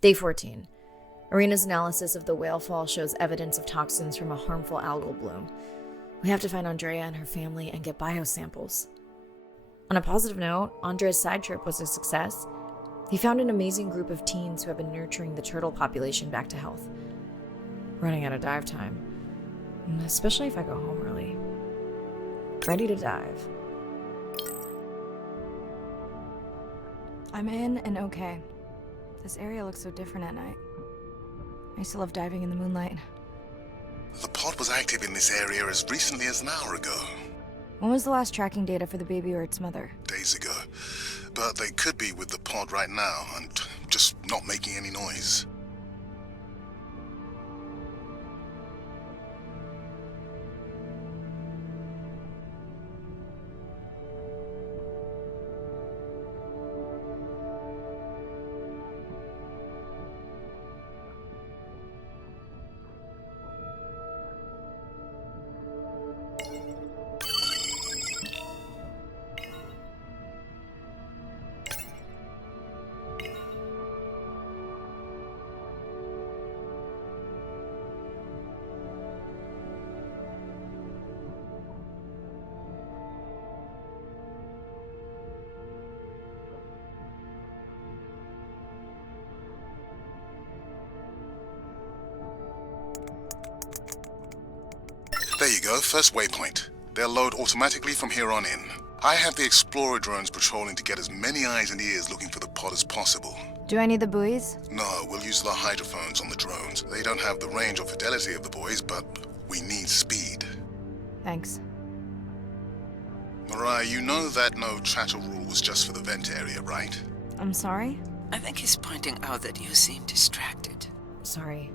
Day 14. Arena's analysis of the whale fall shows evidence of toxins from a harmful algal bloom. We have to find Andrea and her family and get biosamples. On a positive note, Andrea's side trip was a success. He found an amazing group of teens who have been nurturing the turtle population back to health. Running out of dive time, especially if I go home early. Ready to dive. I'm in and okay. This area looks so different at night. I used to love diving in the moonlight. The pod was active in this area as recently as an hour ago. When was the last tracking data for the baby or its mother? Days ago. But they could be with the pod right now and just not making any noise. There you go, first waypoint. They'll load automatically from here on in. I have the Explorer drones patrolling to get as many eyes and ears looking for the pod as possible. Do I need the buoys? No, we'll use the hydrophones on the drones. They don't have the range or fidelity of the boys, but we need speed. Thanks. Mariah, you know that no chatter rule was just for the vent area, right? I'm sorry? I think he's pointing out that you seem distracted. Sorry.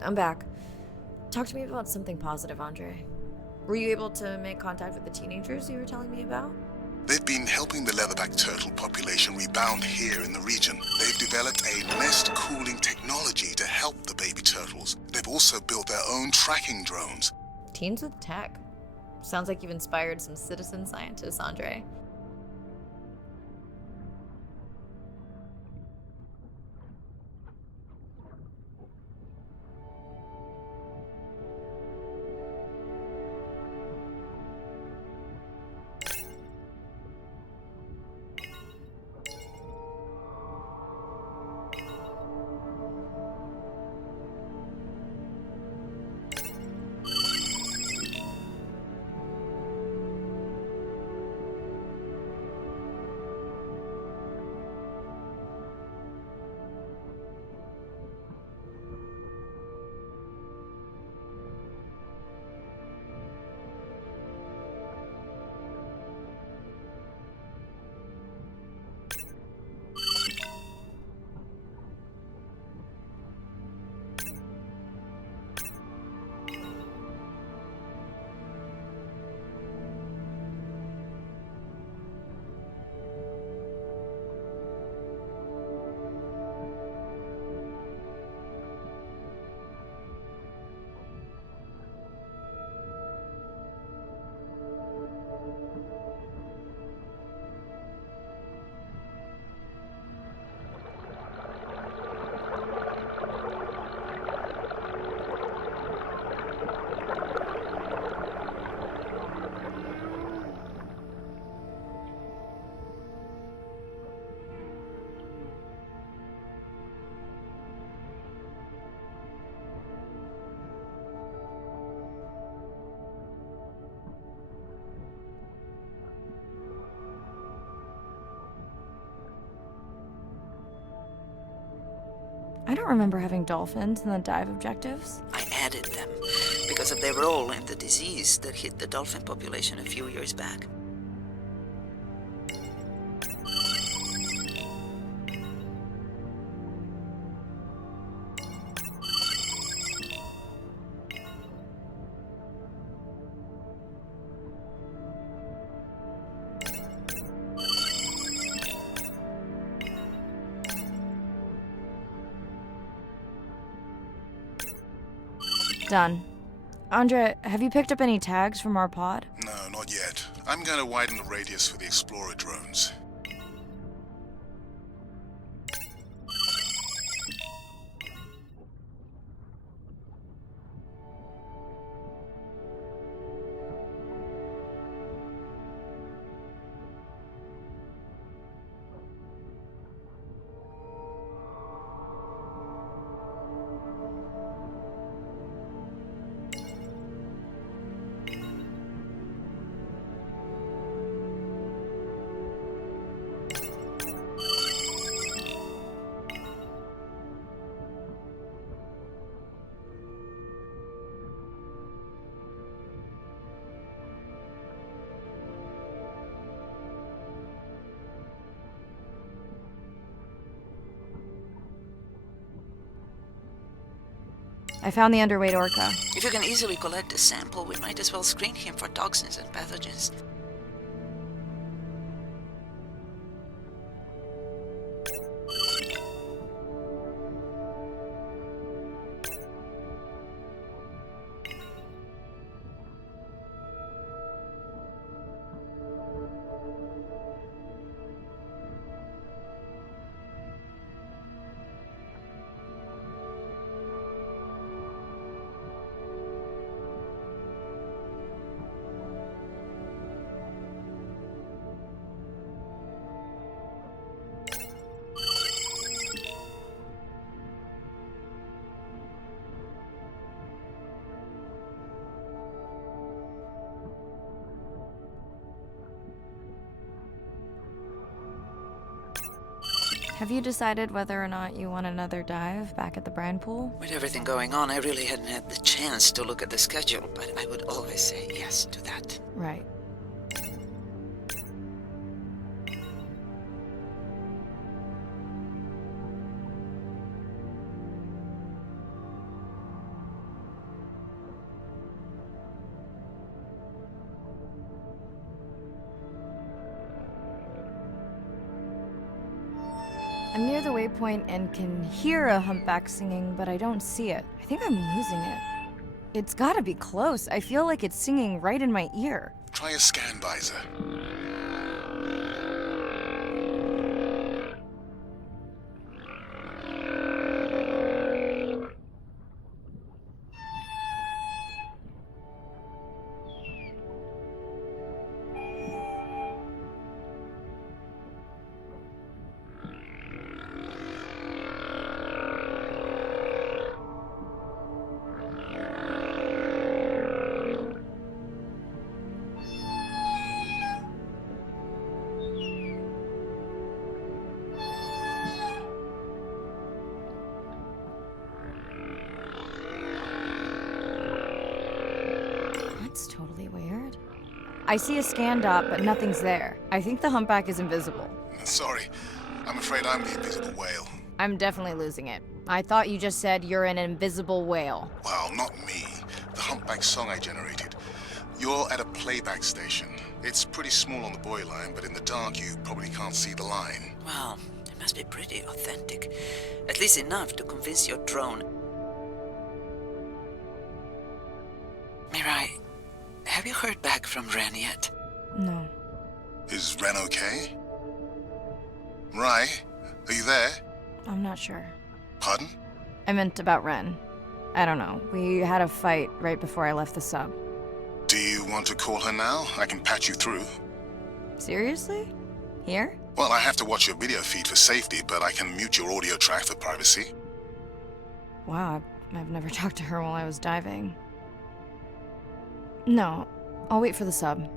I'm back. Talk to me about something positive, Andre. Were you able to make contact with the teenagers you were telling me about? They've been helping the leatherback turtle population rebound here in the region. They've developed a nest cooling technology to help the baby turtles. They've also built their own tracking drones. Teens with tech. Sounds like you've inspired some citizen scientists, Andre. I don't remember having dolphins in the dive objectives. I added them because of their role in the disease that hit the dolphin population a few years back. Done. Andre, have you picked up any tags from our pod? No, not yet. I'm going to widen the radius for the Explorer drones. I found the underweight orca. If you can easily collect a sample, we might as well screen him for toxins and pathogens. Have you decided whether or not you want another dive back at the brine pool? With everything going on, I really hadn't had the chance to look at the schedule, but I would always say yes to that. Right. I'm near the waypoint and can hear a humpback singing, but I don't see it. I think I'm losing it. It's gotta be close. I feel like it's singing right in my ear. Try a scan visor. That's totally weird. I see a scan dot, but nothing's there. I think the humpback is invisible. Sorry, I'm afraid I'm the invisible whale. I'm definitely losing it. I thought you just said you're an invisible whale. Well, not me. The humpback song I generated. You're at a playback station. It's pretty small on the buoy line, but in the dark you probably can't see the line. Well, it must be pretty authentic. At least enough to convince your drone. Mirai, have you heard back from Ren yet? No. Is Ren okay? Rai, are you there? I'm not sure. Pardon? I meant about Ren. I don't know. We had a fight right before I left the sub. Do you want to call her now? I can patch you through. Seriously? Here? Well, I have to watch your video feed for safety, but I can mute your audio track for privacy. Wow, I've never talked to her while I was diving. No, I'll wait for the sub.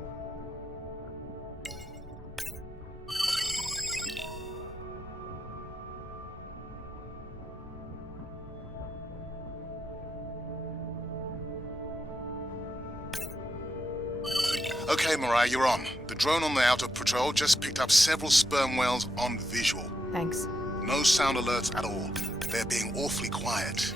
Okay, Mirai, you're on. The drone on the outer patrol just picked up several sperm whales on visual. Thanks. No sound alerts at all. They're being awfully quiet.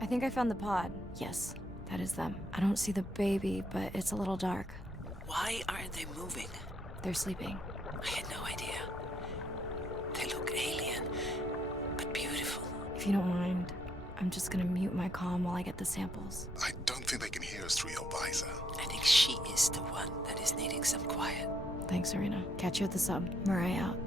I think I found the pod. Yes, that is them. I don't see the baby, but it's a little dark. Why aren't they moving? They're sleeping. I had no idea. They look alien, but beautiful. If you don't mind, I'm just gonna mute my comm while I get the samples. I don't think they can hear us through your visor. I think she is the one that is needing some quiet. Thanks, Serena. Catch you at the sub. Mirai out.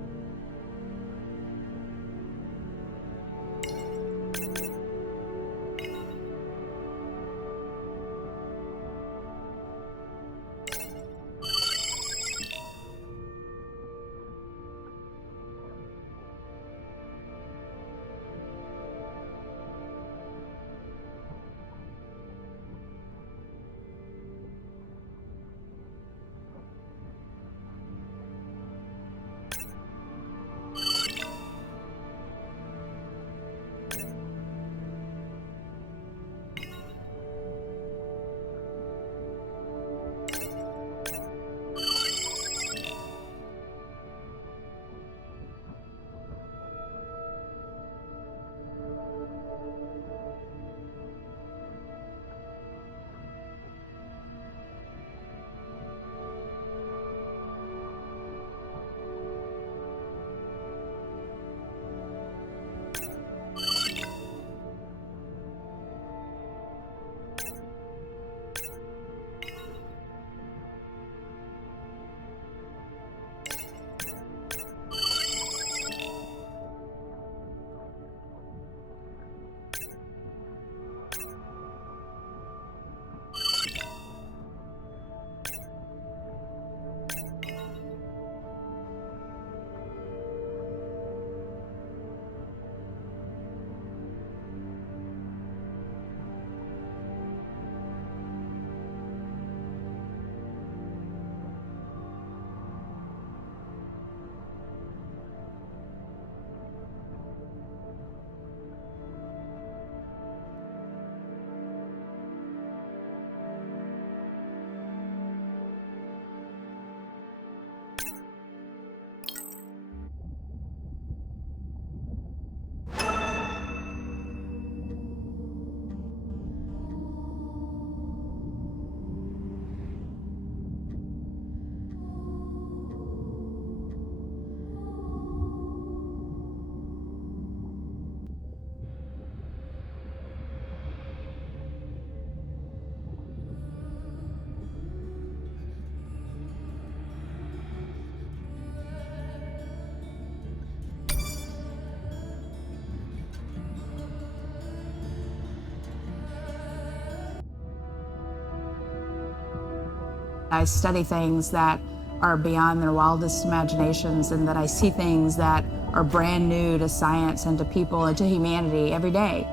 I study things that are beyond their wildest imaginations, and that I see things that are brand new to science and to people and to humanity every day.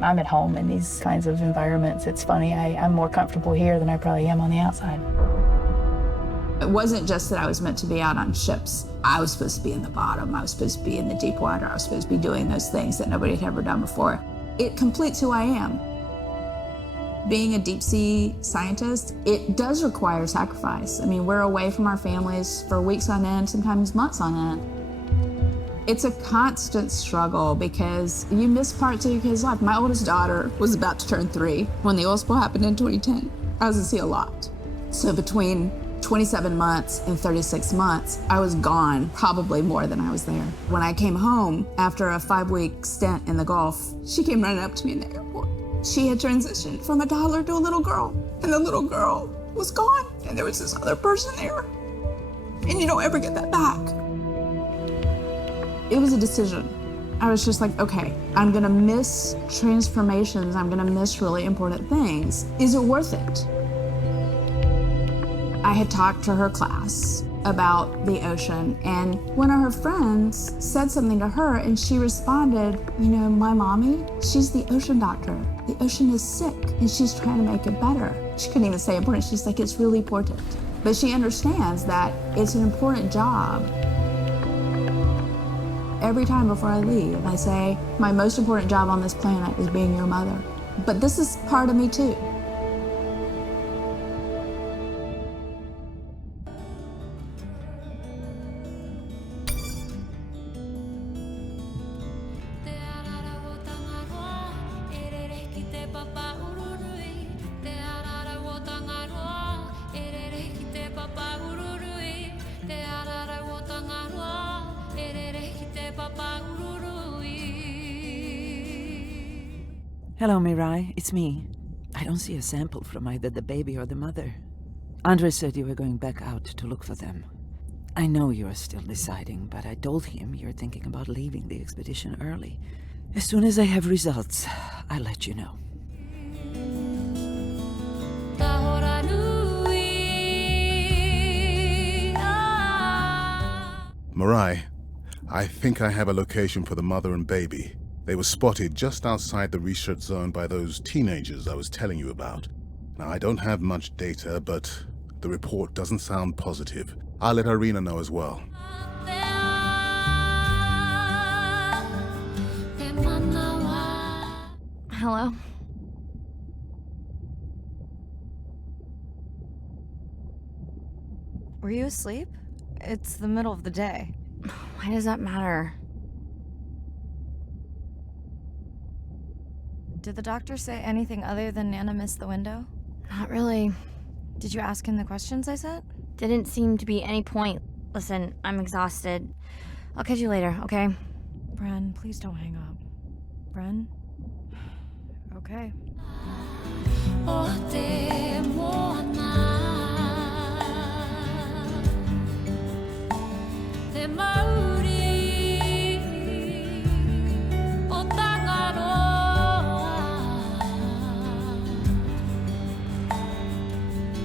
I'm at home in these kinds of environments. It's funny, I'm more comfortable here than I probably am on the outside. It wasn't just that I was meant to be out on ships. I was supposed to be in the bottom. I was supposed to be in the deep water. I was supposed to be doing those things that nobody had ever done before. It completes who I am. Being a deep sea scientist, it does require sacrifice. I mean, we're away from our families for weeks on end, sometimes months on end. It's a constant struggle because you miss parts of your kid's life. My oldest daughter was about to turn 3 when the oil spill happened in 2010. I was at sea a lot. So between 27 months and 36 months, I was gone probably more than I was there. When I came home after a 5-week stint in the Gulf, she came running up to me in the airport. She had transitioned from a toddler to a little girl, and the little girl was gone, and there was this other person there, and you don't ever get that back. It was a decision. I was just like, okay, I'm gonna miss transformations, I'm gonna miss really important things. Is it worth it? I had talked to her class about the ocean, and one of her friends said something to her, and she responded, you know, my mommy, she's the ocean doctor. The ocean is sick, and she's trying to make it better. She couldn't even say important. She's like, it's really important. But she understands that it's an important job. Every time before I leave, I say, my most important job on this planet is being your mother. But this is part of me too. Hello, Mirai. It's me. I don't see a sample from either the baby or the mother. Andre said you were going back out to look for them. I know you are still deciding, but I told him you're thinking about leaving the expedition early. As soon as I have results, I'll let you know. Mirai, I think I have a location for the mother and baby. They were spotted just outside the research zone by those teenagers I was telling you about. Now, I don't have much data, but the report doesn't sound positive. I'll let Irina know as well. Hello? Were you asleep? It's the middle of the day. Why does that matter? Did the doctor say anything other than Nana missed the window? Not really. Did you ask him the questions I sent? Didn't seem to be any point. Listen, I'm exhausted. I'll catch you later, okay? Bren, please don't hang up. Bren? Okay.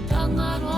Tangaro